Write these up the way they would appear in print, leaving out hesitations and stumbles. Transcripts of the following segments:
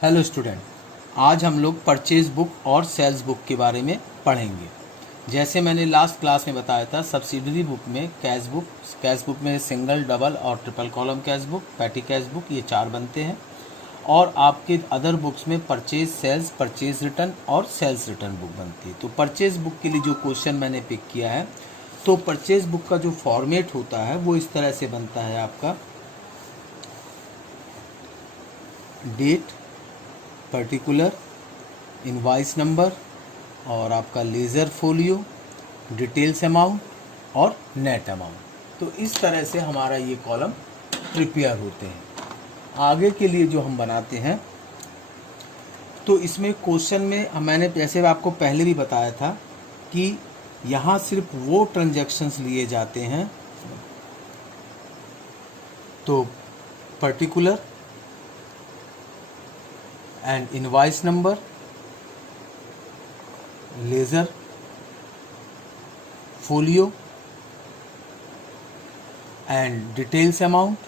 Hello student, आज हम लोग परचेज बुक और सेल्स बुक के बारे में पढ़ेंगे। जैसे मैंने लास्ट क्लास में बताया था, सब्सिडरी बुक में कैश बुक में सिंगल, डबल और triple column cash book, petty cash book, ये 4 बनते हैं। और आपके अदर बुक्स में परचेज सेल्स, परचेज रिटर्न और सेल्स रिटर्न बुक बनती है। तो परचेज बुक के लिए जो क्वेश्चन मैंने पिक किया है, तो परचेज बुक का जो फॉर्मेट होता है वो इस तरह से बनता है आपका: डेट, पर्टिकुलर, इनवॉइस नंबर और आपका लेज़र फोलियो, डिटेल्स अमाउंट और नेट अमाउंट। तो इस तरह से हमारा ये कॉलम प्रिपेयर होते हैं। आगे के लिए जो हम बनाते हैं, तो इसमें क्वेश्चन में मैंने जैसे आपको पहले भी बताया था कि यहाँ सिर्फ वो ट्रांजैक्शंस लिए जाते हैं, तो particular and invoice number, laser folio and details amount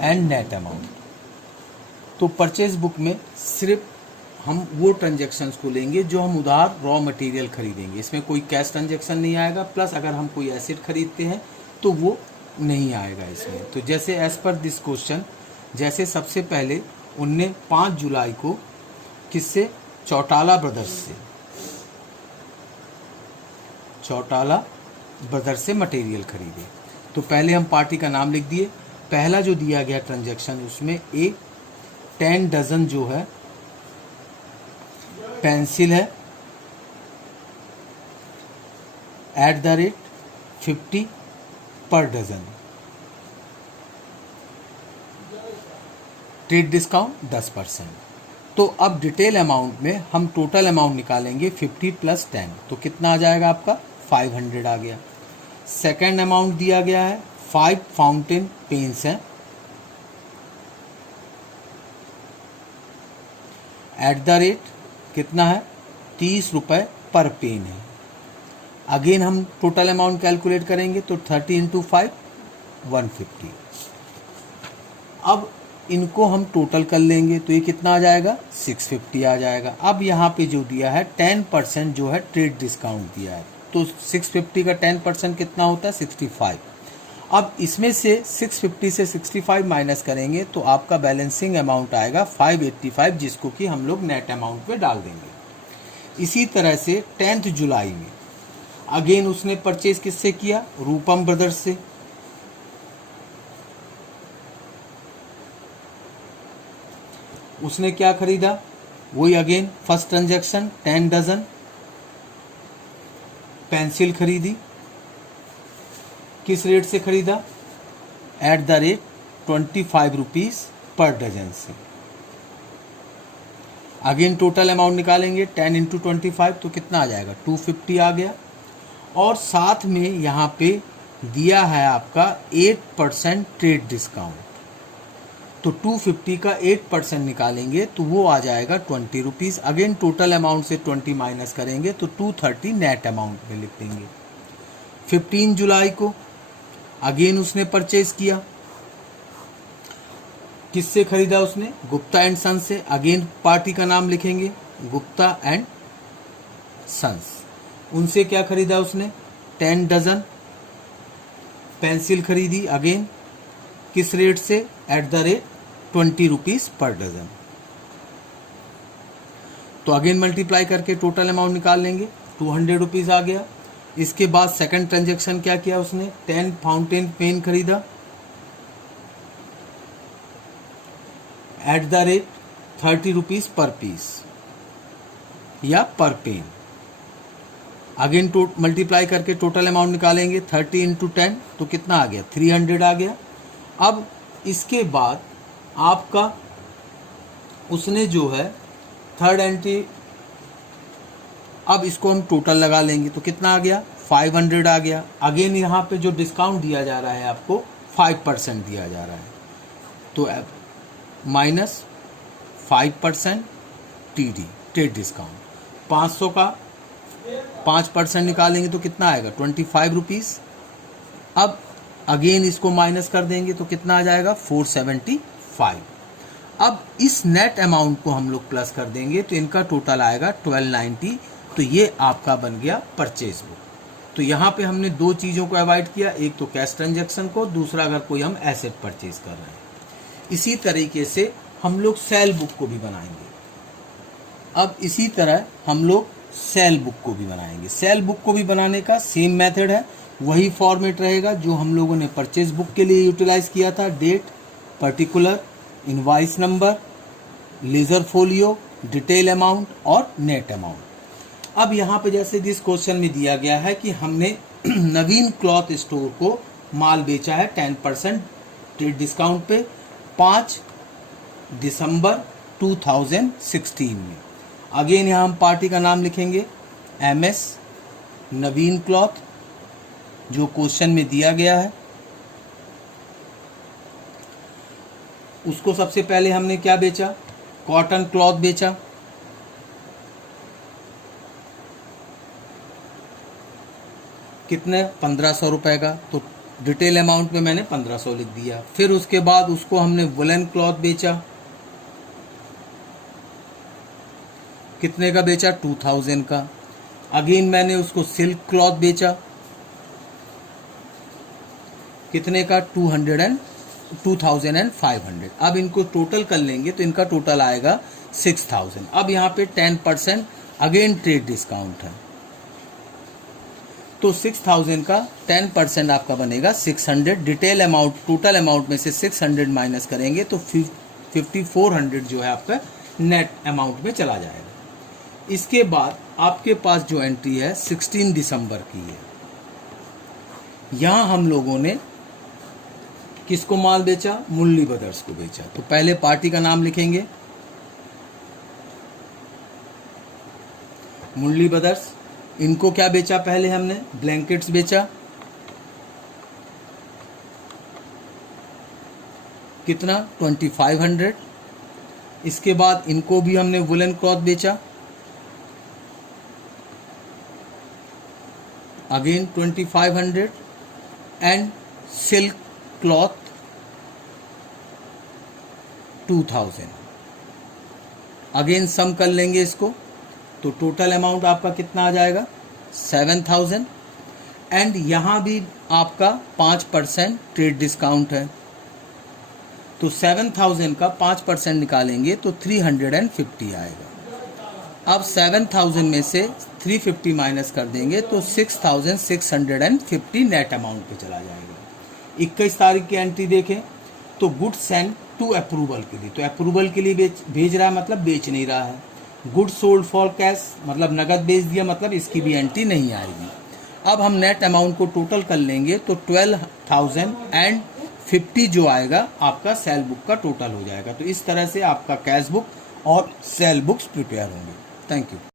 and net amount. तो परचेज बुक में सिर्फ हम वो ट्रांजैक्शंस को लेंगे जो हम उधार रॉ मटेरियल खरीदेंगे। इसमें कोई कैश ट्रांजैक्शन नहीं आएगा, प्लस अगर हम कोई एसेट खरीदते हैं तो वो नहीं आएगा इसमें। तो जैसे एज पर दिस क्वेश्चन, जैसे सबसे पहले उनने 5 जुलाई को किससे, चौटाला ब्रदर्स से मटेरियल खरीदे। तो पहले हम पार्टी का नाम लिख दिए। पहला जो दिया गया ट्रांजैक्शन, उसमें 10 डजन जो है पेंसिल है @50 पर डजन, ट्रेड डिस्काउंट 10%। तो अब डिटेल अमाउंट में हम टोटल अमाउंट निकालेंगे 50 + 10, तो कितना आ जाएगा आपका 500 आ गया। सेकेंड अमाउंट दिया गया है 5 फाउंटेन पेन्स हैं कितना है 30 रुपये पर पेन है। अगेन हम टोटल अमाउंट कैलकुलेट करेंगे तो 30 × 5 150। अब इनको हम टोटल कर लेंगे तो ये कितना आ जाएगा 650 आ जाएगा। अब यहाँ पे जो दिया है 10% जो है ट्रेड डिस्काउंट दिया है, तो 650 का 10% कितना होता है 65। अब इसमें से 650 से 65 माइनस करेंगे तो आपका बैलेंसिंग अमाउंट आएगा 585, जिसको कि हम लोग नेट अमाउंट पे डाल देंगे। इसी तरह से 10 जुलाई में अगेन उसने परचेज किससे किया, रूपम ब्रदर्स से। उसने क्या खरीदा, वही again first transaction 10 dozen pencil खरीदी। किस रेट से खरीदा, @25 रुपीज़ पर डजन से। अगेन टोटल अमाउंट निकालेंगे 10 × 25, तो कितना आ जाएगा 250 आ गया। और साथ में यहाँ पे दिया है आपका 8% ट्रेड डिस्काउंट, तो 250 का 8% निकालेंगे तो वो आ जाएगा 20 रुपीज़। अगेन टोटल अमाउंट से 20 माइनस करेंगे तो 230 नेट अमाउंट में लिख देंगे। 15 जुलाई को अगेन उसने परचेज किया। किससे खरीदा उसने, गुप्ता एंड सन्स से। अगेन पार्टी का नाम लिखेंगे गुप्ता एंड सन्स। उनसे क्या खरीदा उसने, 10 डजन पेंसिल खरीदी। अगेन किस रेट से, @20 रुपीज़ पर डजन। तो अगेन मल्टीप्लाई करके टोटल अमाउंट निकाल लेंगे, 200 रुपीज़ आ गया। इसके बाद सेकंड ट्रांजैक्शन क्या किया उसने, 10 फाउंटेन पेन खरीदा @30 रुपीज़ पर पीस या पर पेन। अगेन मल्टीप्लाई करके टोटल अमाउंट निकालेंगे, 30 × 10, तो कितना आ गया 300 आ गया। अब इसके बाद आपका उसने जो है थर्ड एंट्री, अब इसको हम टोटल लगा लेंगे तो कितना आ गया 500 आ गया। अगेन यहाँ पे जो डिस्काउंट दिया जा रहा है आपको 5% दिया जा रहा है, तो माइनस 5% TD ट्रेड डिस्काउंट। 500 का 5% निकालेंगे तो कितना आएगा 25 रुपीज़। अब अगेन इसको माइनस कर देंगे तो कितना आ जाएगा 475। अब इस नेट अमाउंट को हम लोग प्लस कर देंगे तो इनका टोटल आएगा 1290। तो ये आपका बन गया परचेज बुक। तो यहाँ पे हमने दो चीज़ों को अवॉइड किया, एक तो कैश ट्रांजैक्शन को, दूसरा अगर कोई हम एसेट परचेज कर रहे हैं। इसी तरीके से हम लोग सेल बुक को भी बनाएंगे। अब इसी तरह हम लोग सेल बुक को भी बनाएंगे। सेल बुक को भी बनाने का सेम मेथड है, वही फॉर्मेट रहेगा जो हम लोगों ने परचेज बुक के लिए यूटिलाइज किया था। Date, particular, invoice number, ledger folio, detail amount और नेट अमाउंट। अब यहाँ पे जैसे जिस क्वेश्चन में दिया गया है कि हमने नवीन क्लॉथ स्टोर को माल बेचा है 10% ट्रेड डिस्काउंट पे 5 दिसंबर 2016 में। अगेन यहाँ हम पार्टी का नाम लिखेंगे MS नवीन क्लॉथ, जो क्वेश्चन में दिया गया है। उसको सबसे पहले हमने क्या बेचा, कॉटन क्लॉथ बेचा। कितने, 1500 रुपए का। तो डिटेल अमाउंट में मैंने 1500 लिख दिया। फिर उसके बाद उसको हमने वुलन क्लॉथ बेचा। कितने का बेचा, 2000 का। अगेन मैंने उसको सिल्क क्लॉथ बेचा। कितने का, 2500। अब इनको टोटल कर लेंगे तो इनका टोटल आएगा 6000। अब यहाँ पे 10% अगेन ट्रेड डिस्काउंट है, तो 6000 का 10% आपका बनेगा 600। डिटेल अमाउंट, टोटल अमाउंट में से 600 माइनस करेंगे तो 5400 जो है आपका नेट अमाउंट में चला जाएगा। इसके बाद आपके पास जो एंट्री है 16 दिसंबर की है। यहाँ हम लोगों ने किसको माल बेचा, मुरली ब्रदर्स को बेचा। तो पहले पार्टी का नाम लिखेंगे मुरली ब्रदर्स। इनको क्या बेचा, पहले हमने ब्लैंकेट्स बेचा। कितना, 2500। इसके बाद इनको भी हमने वुलन क्लॉथ बेचा, again 2500 and silk cloth 2000। Again sum कर लेंगे इसको तो टोटल अमाउंट आपका कितना आ जाएगा, 7000। एंड यहाँ भी आपका 5% ट्रेड डिस्काउंट है, तो 7000 का 5% निकालेंगे तो 350 आएगा। अब 7000 में से 350 माइनस कर देंगे तो 6650 नेट अमाउंट पे चला जाएगा। 21 तारीख की एंट्री देखें तो गुड्स सेंड टू अप्रूवल के लिए, तो अप्रूवल के लिए भेज रहा है, मतलब बेच नहीं रहा है। गुड्स सोल्ड फॉर कैश, मतलब नगद बेच दिया, मतलब इसकी भी एंट्री नहीं आएगी। अब हम नेट अमाउंट को टोटल कर लेंगे तो 12,050 जो आएगा आपका सेल बुक का टोटल हो जाएगा। तो इस तरह से आपका कैश बुक और सेल बुक्स प्रिपेयर होंगे। Thank you.